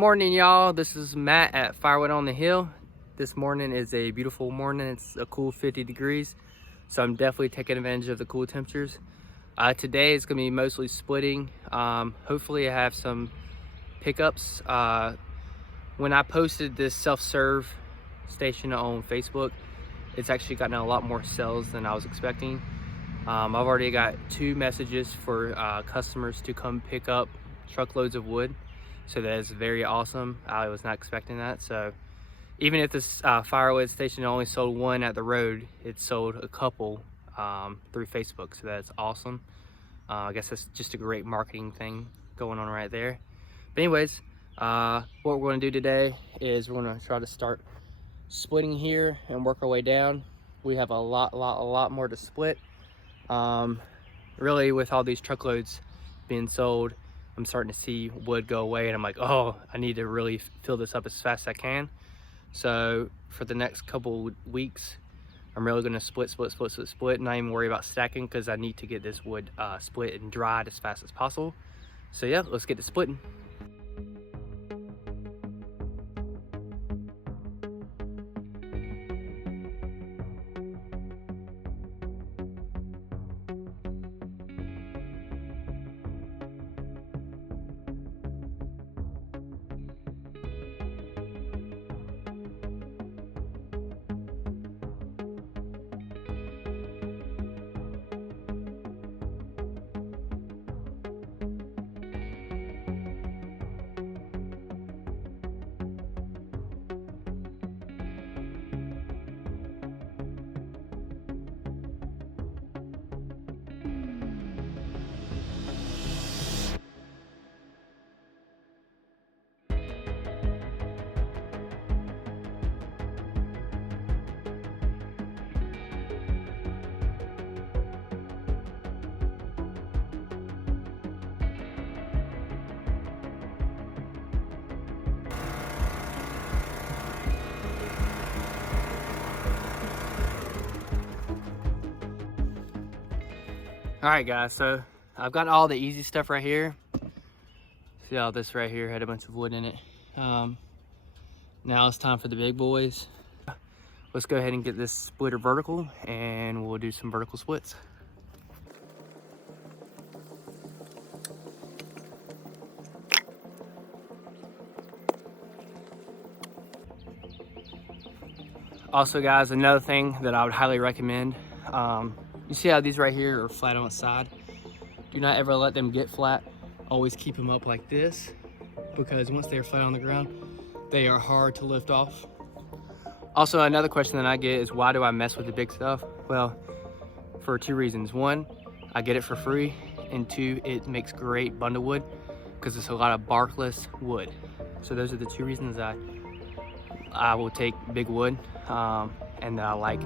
Morning, y'all. This is Matt at Firewood on the Hill. This morning is a beautiful morning. It's a cool 50 degrees, so I'm definitely taking advantage of the cool temperatures. Today is going to be mostly splitting. Hopefully I have some pickups. When I posted this self-serve station on Facebook, it's actually gotten a lot more sales than I was expecting. I've already got 2 messages for customers to come pick up truckloads of wood. So that is very awesome. I was not expecting that. So even if this Firewood station only sold 1 at the road, it sold a couple through Facebook. So that's awesome. I guess that's just a great marketing thing going on right there. But anyways, what we're going to do today is we're going to try to start splitting here and work our way down. We have a lot more to split. Really, with all these truckloads being sold, I'm starting to see wood go away, and I'm like, oh, I need to really fill this up as fast as I can. So for the next couple weeks, I'm really going to split, not even worry about stacking, because I need to get this wood split and dried as fast as possible. So yeah, let's get to splitting. All right, guys, so I've got all the easy stuff right here. See all this right here had a bunch of wood in it. Now it's time for the big boys. Let's go ahead and get this splitter vertical, and we'll do some vertical splits. Also, guys, another thing that I would highly recommend, you see how these right here are flat on the side? Do not ever let them get flat. Always keep them up like this, because once they're flat on the ground, they are hard to lift off. Also, another question that I get is, why do I mess with the big stuff? Well, for 2 reasons. 1, I get it for free, and 2, it makes great bundle wood because it's a lot of barkless wood. So those are the 2 reasons I will take big wood, and I like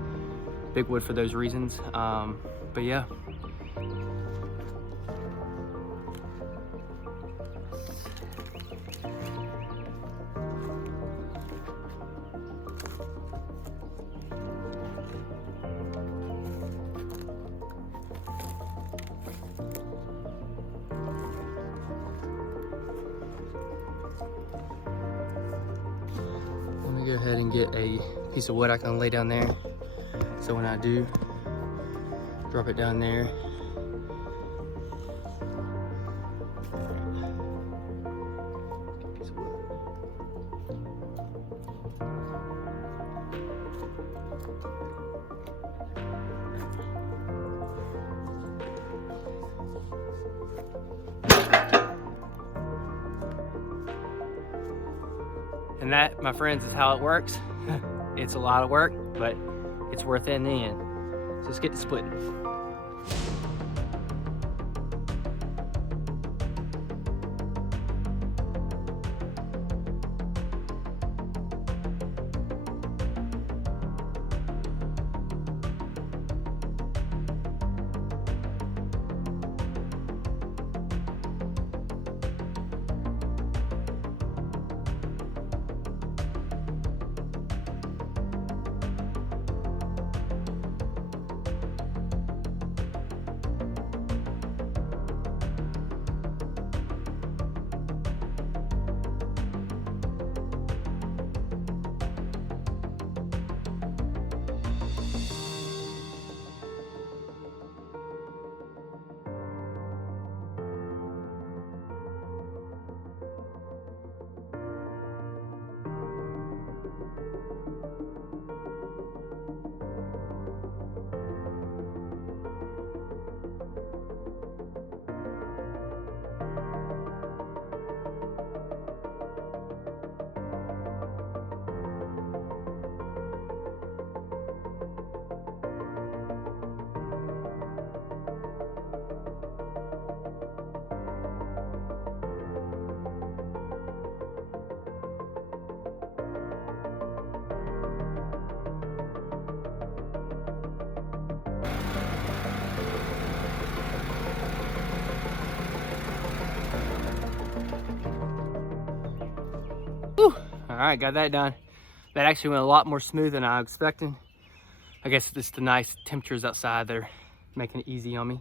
big wood for those reasons. But yeah. Let me go ahead and get a piece of wood I can lay down there, so when I do drop it down there, and that, my friends, is how it works. It's a lot of work, but it's worth it in the end. So let's get to splitting. Whew. All right, got that done. That actually went a lot more smooth than I was expecting. I guess it's the nice temperatures outside. They're making it easy on me.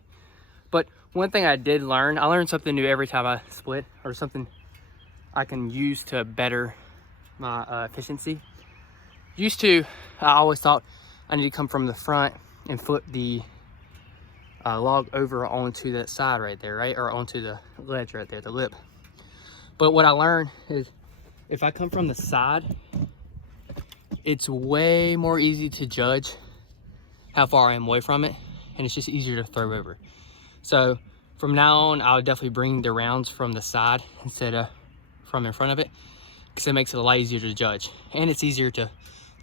But one thing I did learn, I learned something new every time I split, or something I can use to better my efficiency. Used to, I always thought I need to come from the front and flip the log over onto that side right there, right? Or onto the ledge right there, the lip. But what I learned is if I come from the side, it's way more easy to judge how far I am away from it, and it's just easier to throw over. So from now on, I'll definitely bring the rounds from the side instead of from in front of it, because it makes it a lot easier to judge. And it's easier to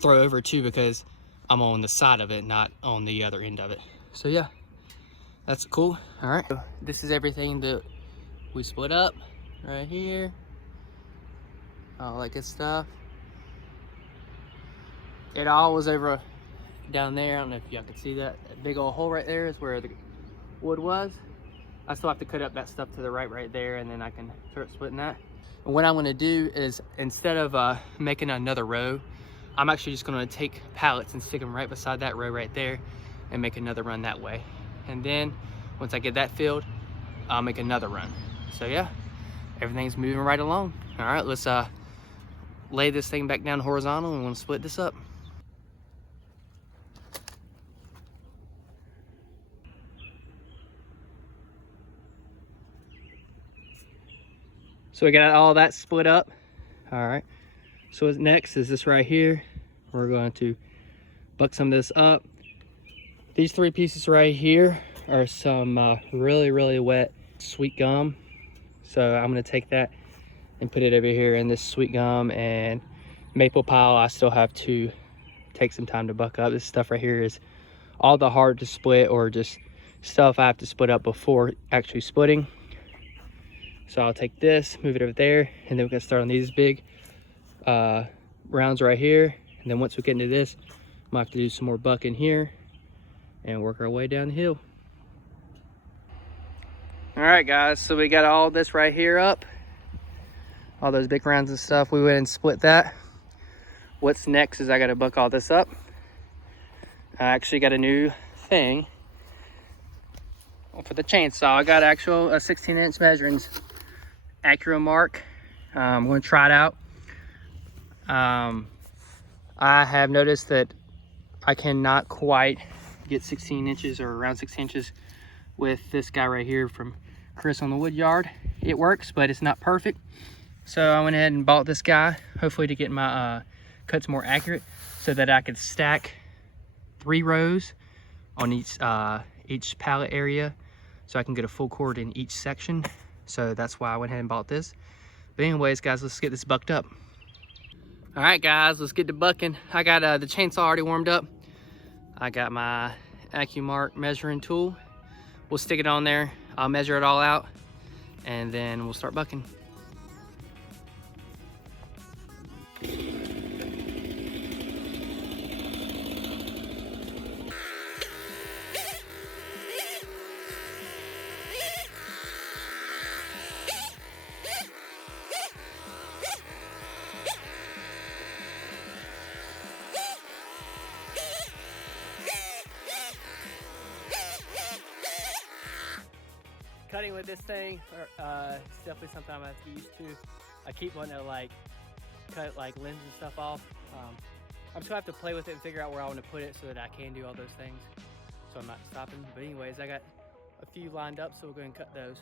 throw over too, because I'm on the side of it, not on the other end of it. So yeah, that's cool. All right, so this is everything that we split up right here. All that good stuff. It all was over down there. I don't know if y'all can see that. That big old hole right there is where the wood was. I still have to cut up that stuff to the right there, and then I can start splitting that. And what I'm gonna do is, instead of making another row, I'm actually just gonna take pallets and stick them right beside that row right there and make another run that way. And then once I get that filled, I'll make another run. So yeah, everything's moving right along. All right, let's lay this thing back down horizontal, and we're gonna split this up. So we got all that split up. All right, so what's next is this right here. We're going to buck some of this up. These three pieces right here are some really wet sweet gum. So I'm gonna take that and put it over here in this sweet gum and maple pile. I still have to take some time to buck up. This stuff right here is all the hard to split, or just stuff I have to split up before actually splitting. So I'll take this, move it over there, and then we're gonna start on these big rounds right here. And then once we get into this, I'm gonna have to do some more bucking here and work our way down the hill. All right, guys, so we got all this right here up. All those big rounds and stuff, we went and split that. What's next is I gotta buck all this up. I actually got a new thing for the chainsaw. I got actual 16-inch measuring accurate mark. I'm going to try it out. I have noticed that I cannot quite get 16 inches or around 16 inches with this guy right here from Chris on the wood yard. It works, but it's not perfect. So I went ahead and bought this guy, hopefully to get my cuts more accurate, so that I could stack 3 rows on each pallet area, so I can get a full cord in each section. So that's why I went ahead and bought this. But anyways, guys, let's get this bucked up. All right, guys, let's get to bucking. I got the chainsaw already warmed up. I got my AccuMark measuring tool. We'll stick it on there. I'll measure it all out, and then we'll start bucking. Cutting with this thing, it's definitely something I'm gonna have to get used to. I keep wanting to like cut like limbs and stuff off. I'm just gonna have to play with it and figure out where I want to put it so that I can do all those things, so I'm not stopping. But anyways, I got a few lined up, so we'll go ahead and cut those.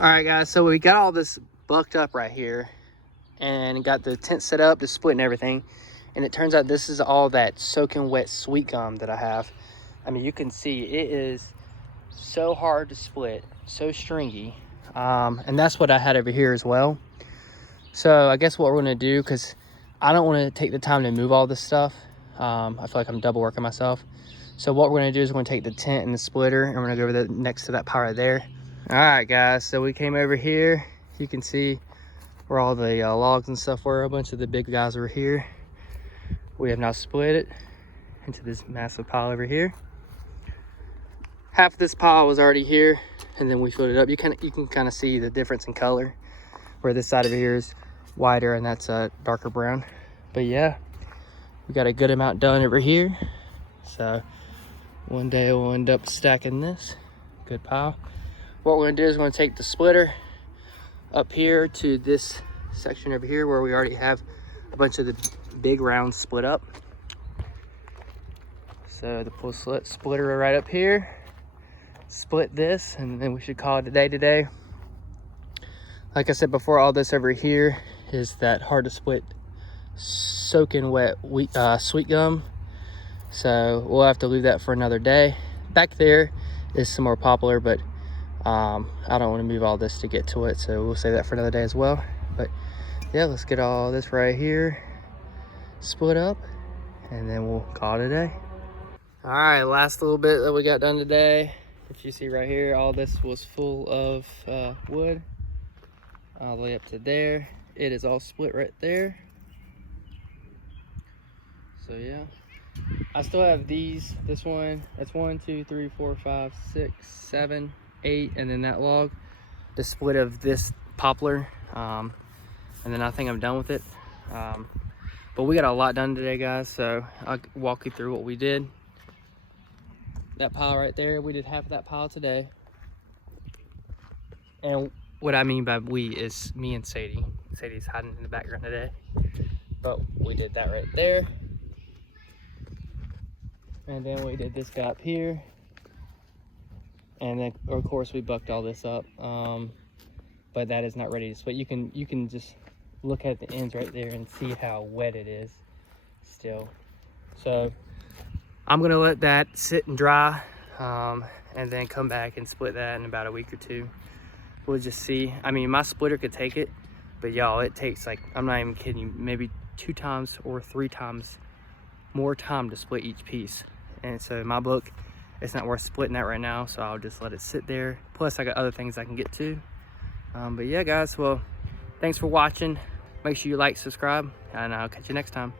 All right, guys, so we got all this bucked up right here and got the tent set up, the split and everything. And it turns out this is all that soaking wet sweet gum that I have. I mean, you can see it is so hard to split, so stringy. And that's what I had over here as well. So I guess what we're gonna do, because I don't want to take the time to move all this stuff. I feel like I'm double working myself. So what we're gonna do is we're gonna take the tent and the splitter and we're gonna go over next to that pile right there. All right, guys, so we came over here. You can see where all the logs and stuff were. A bunch of the big guys were here. We have now split it into this massive pile over here. Half of this pile was already here, and then we filled it up. You can kind of see the difference in color, where this side over here is wider and that's a darker brown. But yeah, we got a good amount done over here. So one day we'll end up stacking this good pile. What we're gonna do is we're gonna take the splitter up here to this section over here where we already have a bunch of the big rounds split up. So the pull splitter right up here, split this, and then we should call it a day today. Like I said before, all this over here is that hard to split soaking wet sweet gum. So we'll have to leave that for another day. Back there is some more poplar, but I don't want to move all this to get to it, so we'll save that for another day as well. But yeah, let's get all this right here split up, and then we'll call it a day. All right, last little bit that we got done today. If you see right here, all this was full of wood all the way up to there. It is all split right there. So yeah, I still have these. This one, that's 1, 2, 3, 4, 5, 6, 7, 8, and then that log, the split of this poplar, and then I think I'm done with it. But we got a lot done today, guys, so I'll walk you through what we did. That pile right there, we did half of that pile today. And what I mean by we is me and Sadie. Sadie's hiding in the background today. But we did that right there. And then we did this guy up here. And then of course we bucked all this up. But that is not ready to split. You can just look at the ends right there and see how wet it is still. So I'm gonna let that sit and dry, and then come back and split that in about a week or two. We'll just see. I mean, my splitter could take it, but y'all, it takes, like, I'm not even kidding you, maybe 2 times or 3 times more time to split each piece. And so in my book, it's not worth splitting that right now, so I'll just let it sit there. Plus I got other things I can get to. But yeah, guys, well, thanks for watching. Make sure you like, subscribe, and I'll catch you next time.